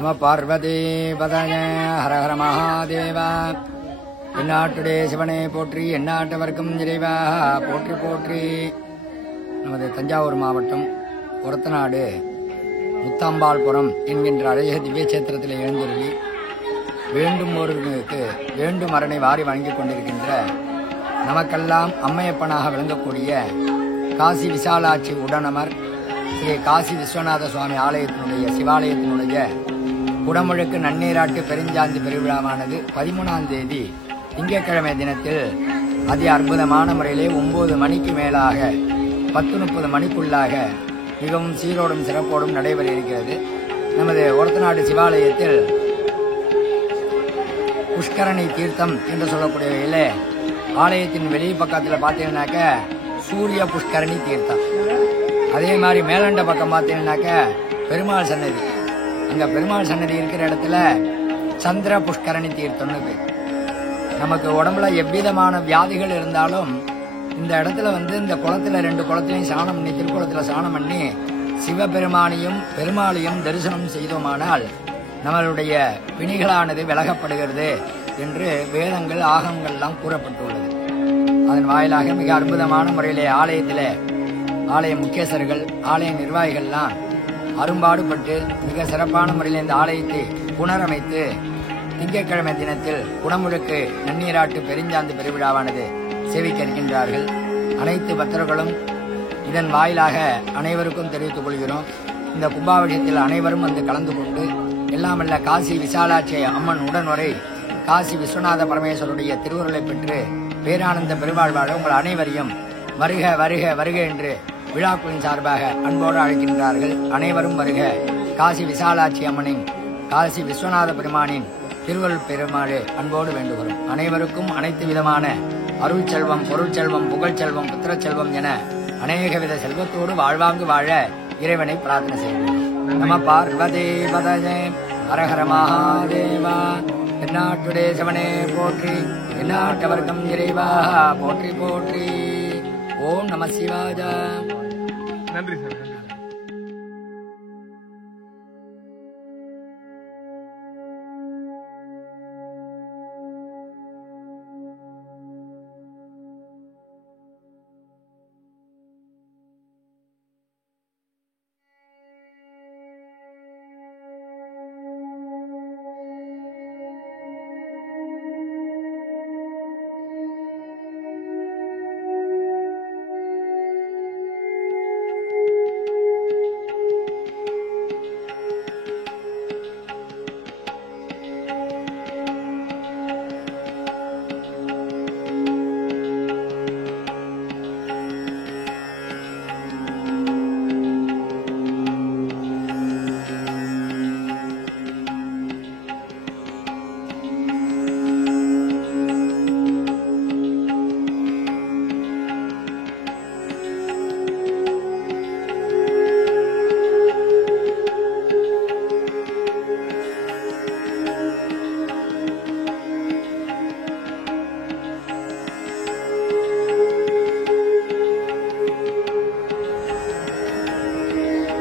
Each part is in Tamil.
நம பார்வதி பதய ஹர ஹர மகாதேவா. எந்நாட்டுடைய சிவனே போற்றி, எந்நாட்டவர்க்கும் இறைவா போற்றி போற்றி. நமது தஞ்சாவூர் மாவட்டம் ஒரத்தநாடு முத்தாம்பாள்புரம் என்கின்ற அழகிய திவ்ய சேத்திரத்தில் எழுந்தருளி வேண்டும் ஒருவருக்கு வேண்டும் அரணை வாரி வழங்கிக் கொண்டிருக்கின்ற நமக்கெல்லாம் அம்மையப்பனாக விளங்கக்கூடிய காசி விசாலாட்சி உடனமர் ஸ்ரீ காசி விஸ்வநாத சுவாமி ஆலயத்தினுடைய சிவாலயத்தினுடைய குடமுழுக்கு நன்னீராட்டு பெருஞ்சாந்தி பெருவிழாவானது 13ஆம் தேதி திங்கட்கிழமை தினத்தில் அதி அற்புதமான முறையிலே 9 மணிக்கு மேலாக 10:30 மணிக்குள்ளாக மிகவும் சீரோடும் சிறப்போடும் நடைபெற இருக்கிறது. நமது ஒரத்தநாடு சிவாலயத்தில் புஷ்கரணி தீர்த்தம் என்று சொல்லக்கூடிய வகையில் ஆலயத்தின் வெளி பக்கத்தில் பார்த்தீங்கன்னாக்க சூரிய புஷ்கரணி தீர்த்தம், அதே மாதிரி மேலண்ட பக்கம் பார்த்தீங்கன்னாக்க பெருமாள் சன்னதி, அங்கே பெருமாள் சன்னதி இருக்கிற இடத்துல சந்திர புஷ்கரணி தீர்த்தம்னு பேர். நமக்கு உடம்புல எவ்விதமான வியாதிகள் இருந்தாலும் இந்த இடத்துல இந்த குளத்துல 2 குளத்திலையும் சாணம் பண்ணி, திருக்குளத்தில் சாணம் பண்ணி சிவபெருமானையும் பெருமாளையும் தரிசனம் செய்தோமானால் நம்மளுடைய பிணிகளானது விலகப்படுகிறது என்று வேதங்கள் ஆகமங்கள்லாம் கூறப்பட்டுள்ளது. அதன் வாயிலாக மிக அற்புதமான முறையிலே ஆலயத்திலே ஆலய முக்கியஸ்தர்கள் ஆலய நிர்வாகிகள்லாம் அரும்பாடுபட்டு மிக சிறப்பான முறையில் இந்த ஆலயத்தை புனரமைத்து திங்கட்கிழமை தினத்தில் குடமுழுக்கு நன்னீராட்டு பெருஞ்சாந்து பெருவிழாவானது சேவிக்க இருக்கின்றார்கள். அனைத்து பக்தர்களும் இதன் வாயிலாக அனைவருக்கும் தெரிவித்துக் கொள்கிறோம். இந்த கும்பாபிஷேகத்தில் அனைவரும் கலந்து கொண்டு எல்லாமல்ல காசி விசாலாட்சி அம்மன் உடனுரை காசி விஸ்வநாத பரமேஸ்வருடைய திருவுருளை பெற்று பேரானந்த பெருவாழ்வாழ உங்கள் அனைவரையும் வருக வருக வருக என்று விழாக்குழுவின் சார்பாக அன்போடு அழைக்கின்றார்கள். அனைவரும் வருக. காசி விசாலாட்சி அம்மனின் காசி விஸ்வநாத பெருமானின் திருவருள் பெருமாளே அன்போடு வேண்டுகிறோம். அனைவருக்கும் அனைத்து விதமான அருள் செல்வம், பொருள் செல்வம், புகழ் செல்வம், புத்திர செல்வம் என அநேக வித செல்வத்தோடு வாழ்வாங்கு வாழ இறைவனை பிரார்த்தனை செய்கிறோம். நம பார்வதி பதயே ஹர ஹர மகாதேவா. எந்நாட்டுடைய சிவனே போற்றி, எந்நாட்டவர்க்கம் இறைவா போற்றி போற்றி. ஓம் நம சிவாய. நன்றி சார்.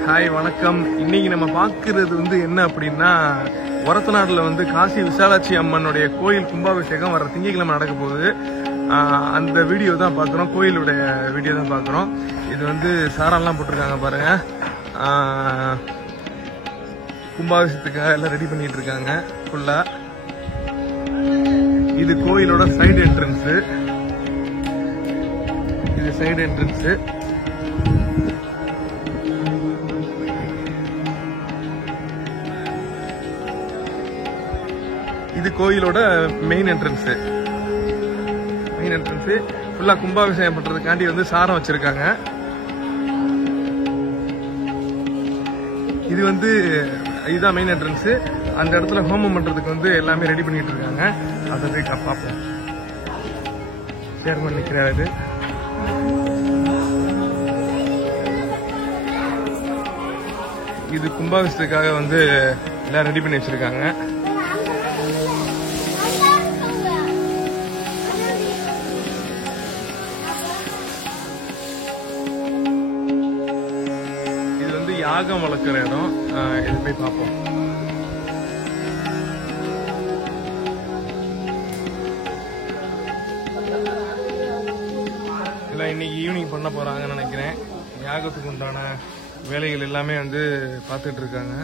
ஹாய், வணக்கம். இன்னைக்கு நம்ம பார்க்கறது என்ன அப்படின்னா, ஒரத்தநாடுல காசி விசாலாட்சி அம்மனுடைய கோயில் கும்பாபிஷேகம் வர திங்கட்கிழமை நடக்க போகுது. அந்த வீடியோ தான் பார்க்குறோம், கோயிலுடைய வீடியோ தான் பார்க்குறோம். இது சாரெல்லாம் போட்டிருக்காங்க பாருங்க. கும்பாபிஷேகத்துக்காக எல்லாம் ரெடி பண்ணிட்டு இருக்காங்க ஃபுல்லா. இது கோயிலோட சைடு என்ட்ரன்ஸு. இது சைடு என்ட்ரன்ஸு. இது கோயிலோட மெயின் என்ட்ரன்ஸ். ஃபுல்லா கும்பாபிஷேகம் பண்றதுக்காண்டி சாரம் வச்சிருக்காங்க. இது இதுதான் மெயின் என்ட்ரன்ஸ். அந்த இடத்துல ஹோமம் பண்றதுக்கு எல்லாமே ரெடி பண்ணிட்டு இருக்காங்க. அதை போய் பார்ப்போம். சேர்மன் நிக்கிறாரு. இது கும்பாபிஷேகத்துக்காக எல்லாம் ரெடி பண்ணி வச்சிருக்காங்க. யாகம் வளர்க்குற இடம். இது போய் பார்ப்போம். இன்னைக்கு ஈவினிங் பண்ண போறாங்கன்னு நினைக்கிறேன். யாகத்துக்கு உண்டான வேலைகள் எல்லாமே வந்து பார்த்துட்டு இருக்காங்க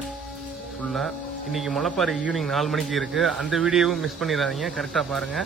ஃபுல்லா. இன்னைக்கு முளைப்பாறை ஈவினிங் 4 மணிக்கு இருக்கு. அந்த வீடியோவும் மிஸ் பண்ணிடாதீங்க, கரெக்டா பாருங்க.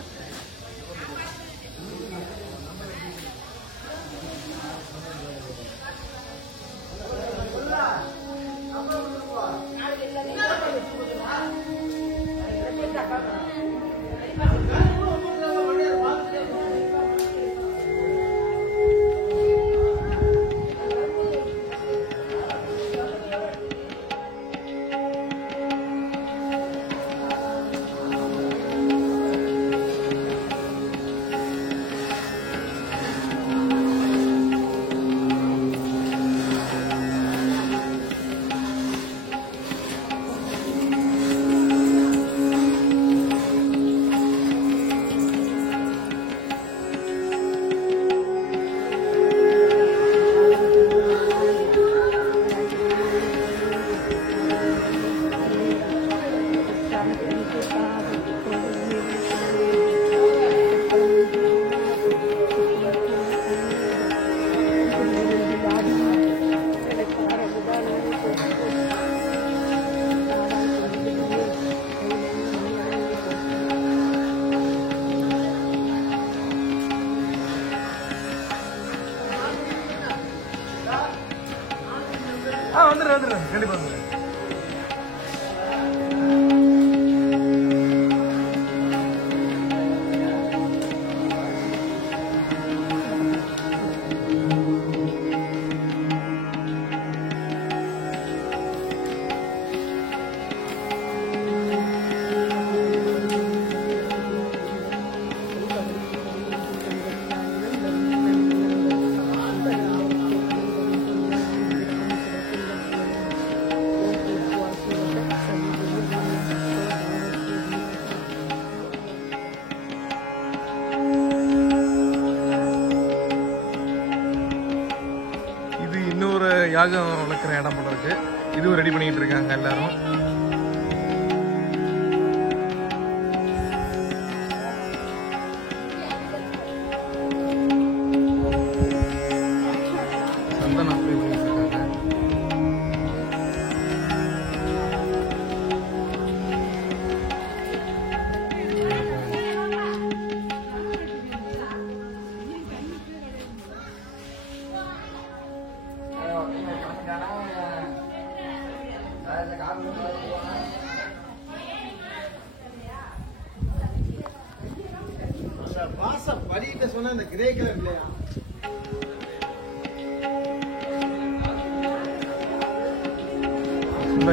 வந்துடுறேன் கண்டிப்பா வந்துடுறேன். யாகம் வளர்க்குற இடம் போல இருக்கு. இதுவும் ரெடி பண்ணிட்டு இருக்காங்க எல்லாரும். சந்தனம் அப்ளை பண்ணிட்டு இருக்காங்க.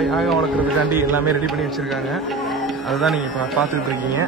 யாகம் வளர்க்கறதுக்காண்டி எல்லாமே ரெடி பண்ணி வச்சிருக்காங்க. அதுதான் நீங்க பார்த்துக்கிட்டு இருக்கீங்க.